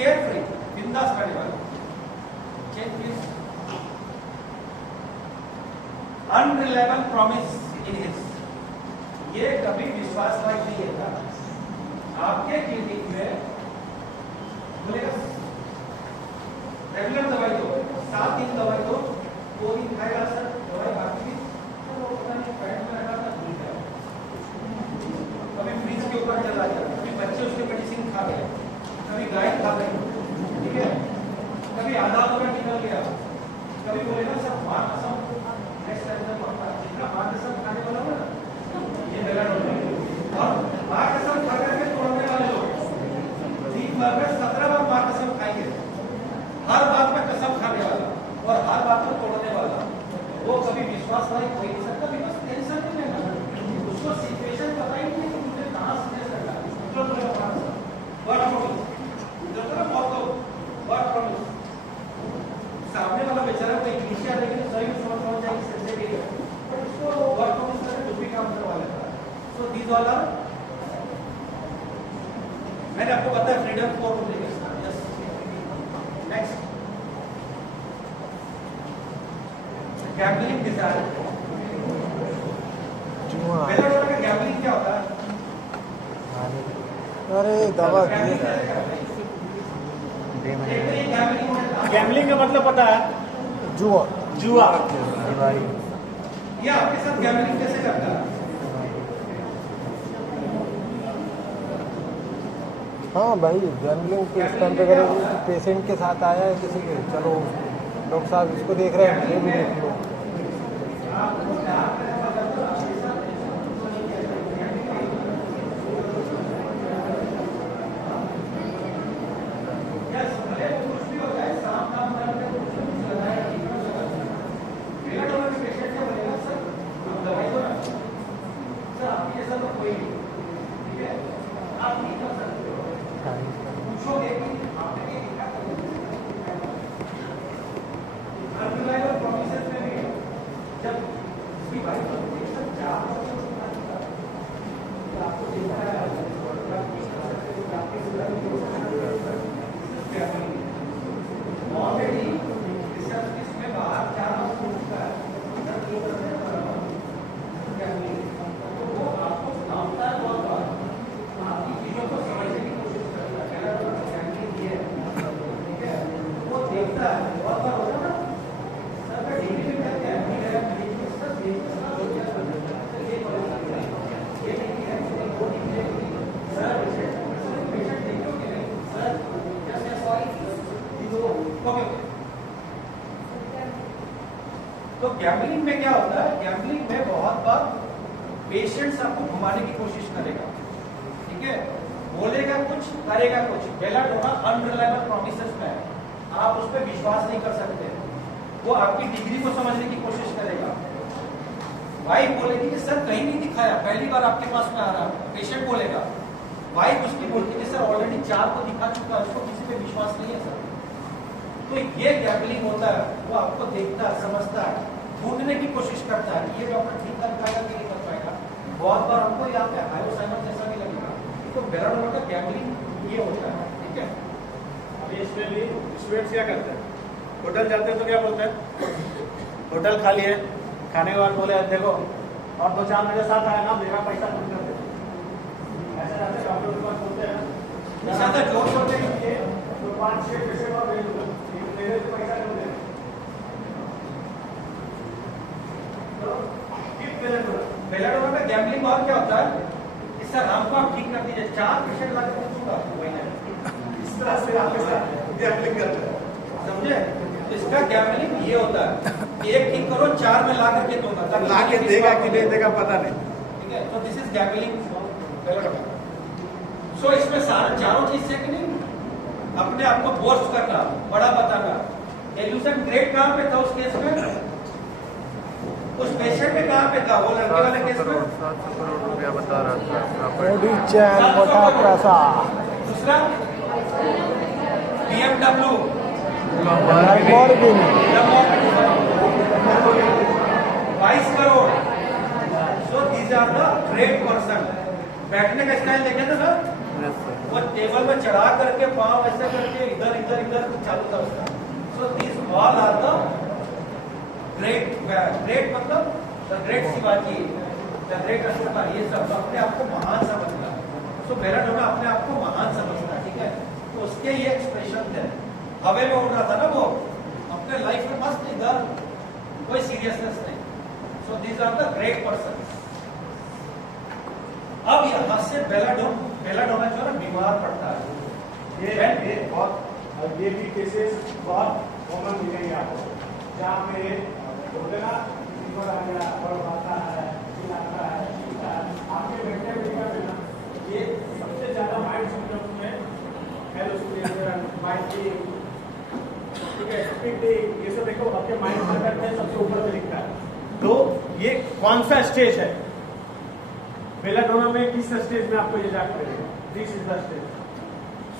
Care free, बिंदास करने वाला। Check please. Unreliable promise in his, ये कभी विश्वास लायक नहीं है था। आपके क्लिनिक में बोलेगा रेगुलर दवाई दो, 7 दिन दवाई दो, 2 दिन खाएगा सर दवाई, बाकी तो पता नहीं पैड में रखा था भूल गया, कभी फ्रिज के ऊपर चला गया, कभी बच्चे उसके मेडिसिन खा गए, कभी गाय खा गई, ठीक है, कभी आधा रुपया निकल गया, कभी बोलेगा सर मां कसम नेक्स्ट टाइम से जितना मां कसम खाने वाला हो ना ये मेरा और मां कसम खा करके तोड़ने वाले लोग 3 बार में 17 बार मां कसम खाएंगे, हर बात में कसम खाने वाला और हर बात को तोड़ने वाला, वो कभी विश्वास नहीं हो नहीं सकता। बिकॉज टेंशन नहीं लेना, उसको सिचुएशन पता ही नहीं कि मुझे कहां से करना है। जो मेरा पास वर्ड प्रॉमिस जो तो वर्ड प्रॉमिस सामने वाला बेचारा को इंग्लिश या लेकिन सही समझ जाएगी सेंसिटिव है, पर उसको वर्ड प्रॉमिस करके कुछ भी काम करवा लेता है। सो दिस वाला मैंने आपको बताया freedom for publication. Yes next gambling desire. पहला का गैम्बलिंग क्या होता है? अरे दवा गैम्बलिंग का मतलब पता है? जुआ। जुआ। ये आपके साथ गैम्बलिंग कैसे करता है? हाँ भाई, गैम्बलिंग के इस टाइम पे अगर पेशेंट के साथ आया है किसी के, चलो डॉक्टर साहब इसको देख रहे हैं, ये भी देख लो। तो गैम्बलिंग में क्या होता है? गैम्बलिंग में बहुत बार पेशेंट्स आपको घुमाने की कोशिश करेगा, ठीक है, बोलेगा कुछ करेगा कुछ। बेलाडोना अनरिलायबल प्रॉमिसेस में है, आप उस पर विश्वास नहीं कर सकते। वो आपकी डिग्री को समझने की कोशिश करेगा। वाइफ बोलेगी कि सर कहीं नहीं दिखाया, पहली बार आपके पास में आ रहा। पेशेंट बोलेगा, वाइफ उसकी बोलती है सर ऑलरेडी 4 को दिखा चुका है, उसको किसी पे विश्वास नहीं है सर। तो ये गैम्बलिंग होता है, वो आपको देखता है, समझता है, ढूंढने की कोशिश करता है कि ये डॉक्टर ठीक कर पाएगा कि नहीं कर पाएगा। बहुत बार हमको यहाँ पे हाइपोसाइनस जैसा भी लगेगा। तो बेलाडोना का गैम्बलिंग ये होता है, ठीक है। अभी इसमें भी स्टूडेंट्स क्या करते हैं? होटल जाते हैं तो क्या बोलते हैं? होटल खा लिए, खाने के बाद बोले देखो और 2-4 मेरे साथ आए ना, मेरा पैसा कम कर दे। ऐसे रहते डॉक्टर के पास बोलते हैं ज्यादा जोर बोलते हैं ये तो 5-6 पैसे और दे दूंगा, मेरे तो पैसा नहीं दे। बेलाडोना का गैम्बलिंग और क्या होता है कि सर हमको आप ठीक कर दीजिए, 4 पेशेंट ला के पूछूंगा इस तरह से आपके साथ गैम्बलिंग करते हैं, समझे? इसका गैम्बलिंग ये होता है, एक ठीक करो 4 में ला करके दूंगा, तब ला के देगा कि नहीं देगा पता नहीं, ठीक है। तो दिस इज गैम्बलिंग। सो इसमें सारे चारों चीज से कि नहीं, अपने आप को बोस्ट करना, बड़ा बताना। एल्यूशन ग्रेड कहाँ पे था उस केस में? उस पेशेंट में कहाँ पे था? वो लड़के वाले केस में 700 करोड़ रुपया बता रहा था। बॉडी चैन बटा पैसा। दूसरा BMW Lamborghini 22 crore. So these are the great person. बैठने का स्टाइल देखे थे ना? वो टेबल में चढ़ा करके पाँव ऐसे करके इधर इधर इधर चालू था उसका। So this all are the great great मतलब the great Shivaji, the great Ashoka, ये सब अपने आप को महान समझता। सो बेलाडोना अपने आप को महान समझता, ठीक है। तो उसके ये एक्सप्रेशन थे, हवे में उड़ रहा था ना वो, अपने लाइफ में मस्त इधर कोई सीरियसनेस नहीं। So these are the great person. अब यहाँ से बेलाडोना जो है बीमार पड़ता है। ये बहुत ये भी केसेस बहुत कॉमन मिलेंगे आपको, जहाँ पे बोलते ना फीवर आ गया, बढ़ता है, चिल्लाता है, चीखता है, आपके बैठने में ना ये सबसे ज्यादा माइंड सिम्टम्स में हेलुसिनेशन, माइंडिंग, ठीक है, स्पीडिंग, ये सब देखो आपके माइंड में सबसे ऊपर में दिखता है। तो ये कौन सा स्टेज है बेलाडोना में, किस स्टेज में आपको ये जाग करेगा? This is the stage.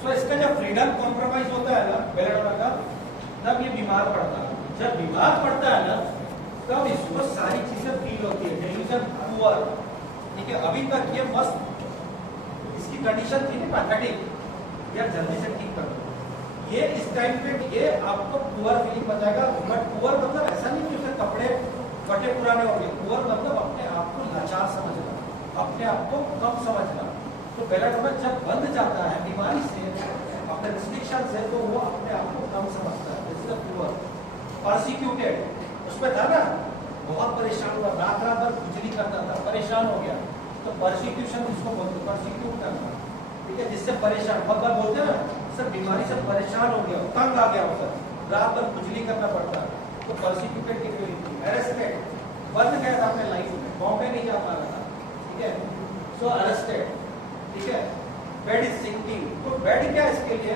So इसका जब फ्रीडम कॉम्प्रोमाइज होता है ना बेलाडोना का, तब ये बीमार पड़ता है। जब बीमार पड़ता है ना, तब इसको सारी चीजें फील होती है, डेल्यूजन, पुअर, ठीक है। अभी तक ये मस्त इसकी कंडीशन थी ना पैथेटिक, यार जल्दी से ठीक कर दो। ये इस टाइम पे ये आपको पुअर फीलिंग बताएगा। बट पुअर मतलब ऐसा नहीं कि उसे कपड़े फटे पुराने हो गए। पुअर मतलब अपने आप को लाचार समझना, अपने आप को कम समझना। तो बेलाडोना जब बंध जाता है बीमारी से, अपने रिस्ट्रिक्शन से, तो वो अपने आप को कम समझता है। This is the poor. Persecuted, उसमें था ना, बहुत परेशान हुआ, रात रात भर खुजली करता था, परेशान हो गया। तो परसिक्यूशन उसको बोलते, परसिक्यूट करना, ठीक है, जिससे परेशान, बहुत बार बोलते हैं ना, सर बीमारी से परेशान हो गया, तंग आ गया उसे, रात भर खुजली करना पड़ता है, तो परसिक्यूटेड की फीलिंग थी। अरेस्टेड, बंद गया था अपने लाइफ में, बॉम्बे नहीं जा पा रहा था, ठीक है। सो अरेस्टेड, ठीक है। बेड इज सिंकिंग, तो बेड क्या इसके लिए